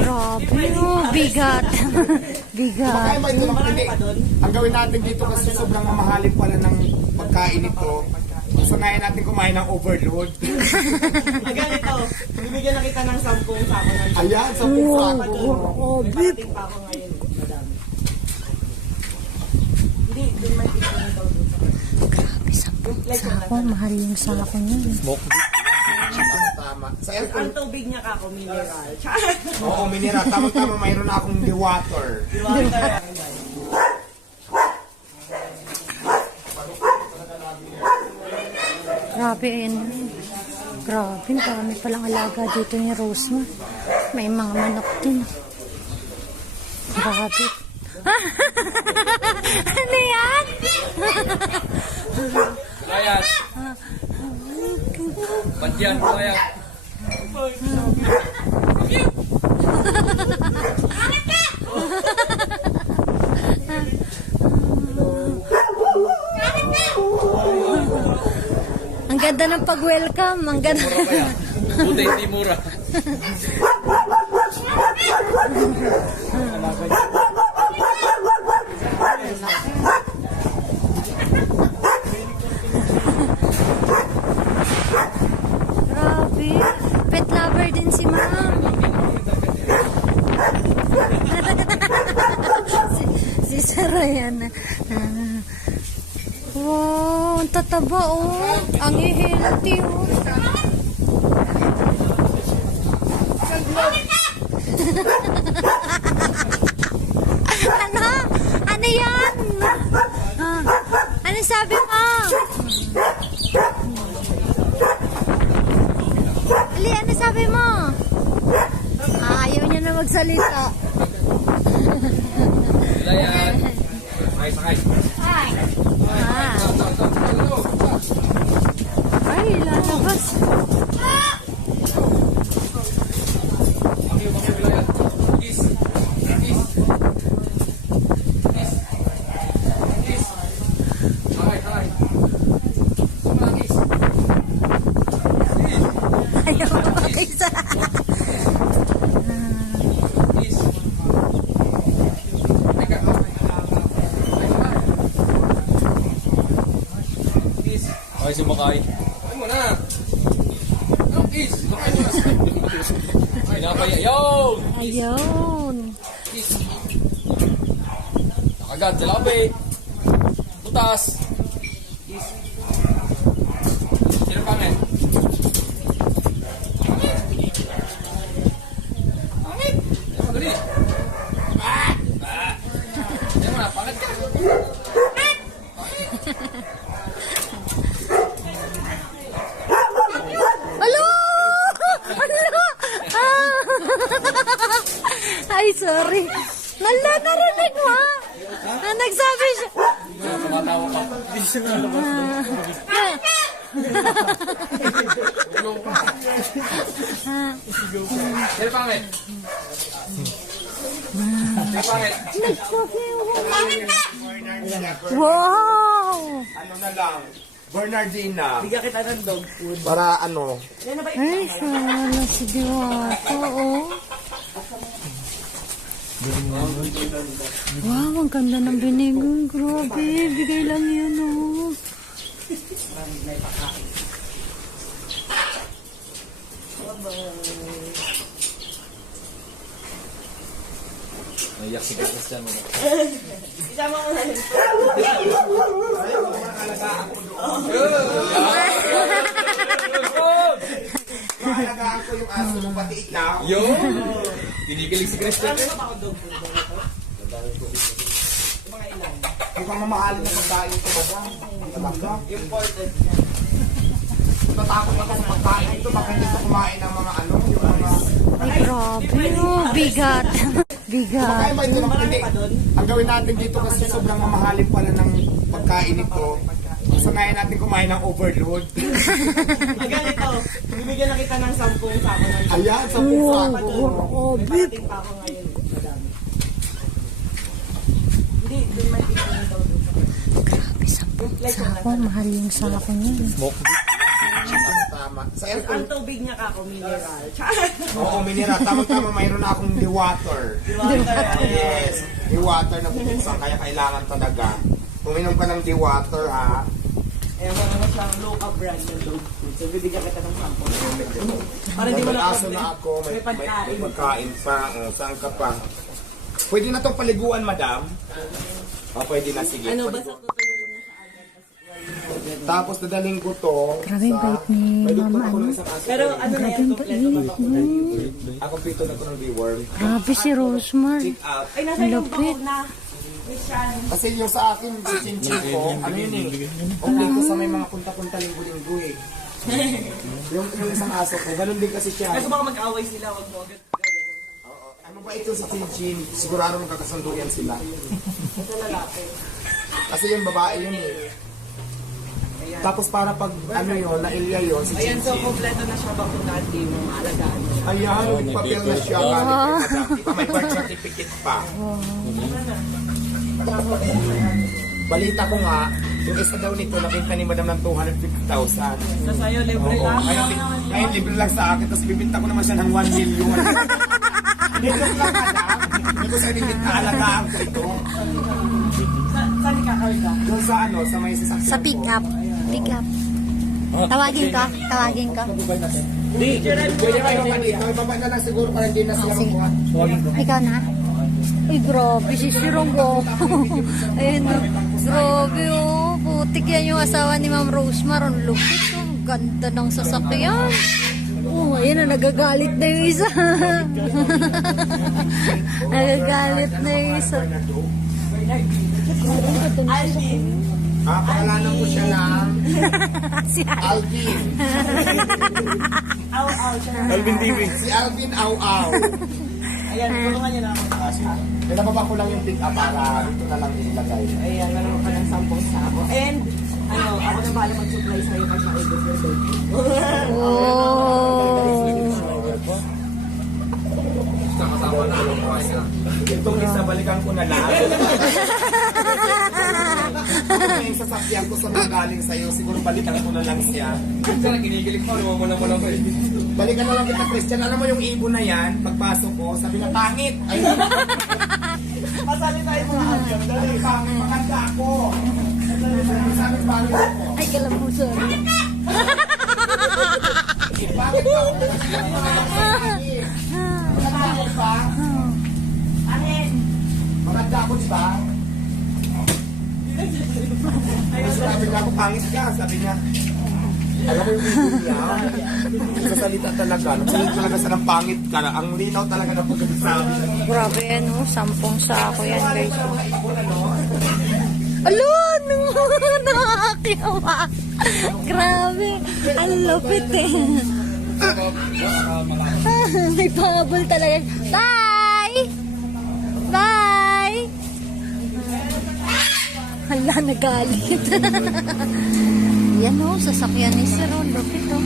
Grabe, oh, bigat. Bigat. Hindi. Ang gawin natin dito kasi sobrang mamahalin pala ng pagkain ito. So ngayon natin kumain ng overload. Ganito, bibigyan na kita ng 10 sako ng Ayan, sa Wow, sako. oh, big. Parating pa ako ngayon, madami. Hindi, dun man dito na daw dun sa Grabe, 10 sako. Mahal yung sako niya. Smoke. Tama. Sa ang aircon. tubig niya kako, mineral. Oo, mineral. Tama-tama, mayroon na akong water. Grabe, ayun. Grabe, marami palang alaga dito ni Rosma. May mga manok din. Grabe. Ano yan? Layan. Bandian, layan. Ang ganda ng pag-welcome. Ang ganda. Mura kaya. Buti hindi mura. Grabe. Pet lover din si Ma'am. si Sarayana. Wow, ang tataba oh. Ang healthy oh. Ano? Ano yan? Ano sabi mo? Ali, ano sabi mo? Ayaw niya na magsalita. Layan. Sakay, sakay. Ay, lalabas. Kiss. Kiss. Kiss. Kiss. Sakay, sakay. Kiss. Ayaw mag-isa. Kiss. Teka. Kiss. Okay, sumakay. Ay mo na. No, kiss. Ay, napaya. Yo! Ayun. Kiss. Nakagad sa labi. Butas. Kiss. Sino pangit? Pangit? Yan mo, dali. Yan mo na, pangit ka. Alo! Alo! Ay, sorry. Nala, narinig mo. Nagsabi siya. Tumatawa ka. Hindi siya nalabas. Sino pangit? Sino pangit? Wow! Ano na lang, Bernardina. Bigyan kita ng dog food. Para ano, Yan na ba Ay, sana si Diwata, oh. Wow, ang ganda ng binigang. Grabe, bigay lang yan, oh. Naiyak si Gatas dyan. Isama ko na rin. maalagaan ko yung aso mo pati ikaw. Yo! Kinikilig si Christian. Yung pamamahalin na pagkain ko ba? Talaga. Important. Natakot ako sa pagkain ito. Baka hindi ko kumain ng mga ano, yung mga... Ay, grabe, oh. Bigat. Bigat. Kaya ba ito ng hindi? Ang gawin natin dito kasi sobrang mamahalin pala ng pagkain ito. So ngayon natin kumain ng overload. Ganito, bibigyan na kita ng 10 sako ng Ayan, sa Wow, pusa. oh, big. Parating pa ako ngayon, madami. Hindi, dun man dito na daw dun sa Grabe, 10 sako. Mahal yung sako niya. Smoke. Tama. Sa aircon. ang tubig niya kako, mineral. Oo, mineral. Tama-tama, mayroon na akong Water. Yes. Water na bubuksan, kaya kailangan talaga. Uminom ka ng water ha. Eh, meron siyang local brand ng dog food. So, bibigyan kita ng sample. Para di mo Nag-aso na na ako, may pagkain. pagkain pa. O, saan ka pa? Pwede na itong paliguan, madam? O, pwede na, sige. Ano, basta Paliguan. tutulungan na sa agad. Tapos dadaling ko to. Grabe yung bait ni May doktor Mama, ako ano? ng isang aso. Pero ano na yan, kompleto pa ba? Ako pito na ko ng deworm. Grabe si Rosemar. Check out. Ay, nasa yung bako na. Kasi yung sa akin, si Chinchin ko, ano yun eh. Okay ko sa may mga punta-punta linggo-linggo eh. yung isang aso ko, ganun din kasi siya. Kasi baka mag-away sila, wag mo agad. Ano ba ito si Chinchin? Sigurado magkakasundo yan sila. Sa lalaki. Kasi yung babae yun eh. Tapos para pag ano yun, nailya yun, si Ayan, so Chinchin. kompleto na siya bakunan din ng alagaan. Ayan, may papel na siya. Galing kay madam. Ito may birth certificate pa. Balita ko nga, yung isa daw nito, nabinta ni madam ng 250,000. Sa sayo, libre Oo, lang. ngayon libre lang sa akin, tapos bibinta ko naman siya ng 1 million. Hindi ko lang alam. Hindi ko sa nilita alagaan ko ito. Saan ikakarga? Doon sa ano, sa may sasakyan Sa pick up. Pick up. Tawagin ka? Tawagin ka? Pwede kayo pa dito. Ibaba na lang siguro para hindi na sila Sige. magkuhan. Ikaw na? Uy, grabe si Sironggo. Ayun, oh. Grabe, oh. Putik yan yung asawa ni Ma'am Rosemar. Ang lupit, oh. Ang ganda ng sasakyan. Oh, ayun na, nagagalit na yung isa. Nagagalit na yung isa. Alvin. Pakalanan ko siya ng Si Alvin. Aw, aw, siya na. Alvin TV. Si Alvin Au-Au. Ayan, tulungan niyo na ako. Pinababa ko lang yung pick up para dito na lang ilagay. Ayan, meron ka ng 10 sako. And, ano, ako na bahala mag-supply sa'yo kasi ako gusto sa Oh. Kasama na ako kasi na. Itong isa, balikan ko na lang. Yung sasakyan ko sa mga galing sa'yo, siguro balikan ko na lang siya. Sana kinikilig pa, lumamula mo lang ko eh. Balikan na lang kita, Christian. Alam mo yung ibon na yan, pagpasok ko, sabi na pangit. Ay, Pasali tayo mga avion. dali, pangit, maganda ako. Sabi pangit ako. Ay, kalabuso. Pangit ako. Maganda ako ba? Maganda ako, di ba? Sabi niya ako, pangit ka. Sabi niya, alam mo yung video niya, nagsasalita talaga. Nagsasalita talaga sa ng pangit ka. Ang linaw talaga ng pagkasabi. Grabe yan, oh. 10 sako yan, guys. Alo, no, nakakakiyawa. Grabe, ang lupit eh. May bubble talaga. Bye! Bye! Hala, nagalit. Yan o, sasakyan ni Sir. Lupit o.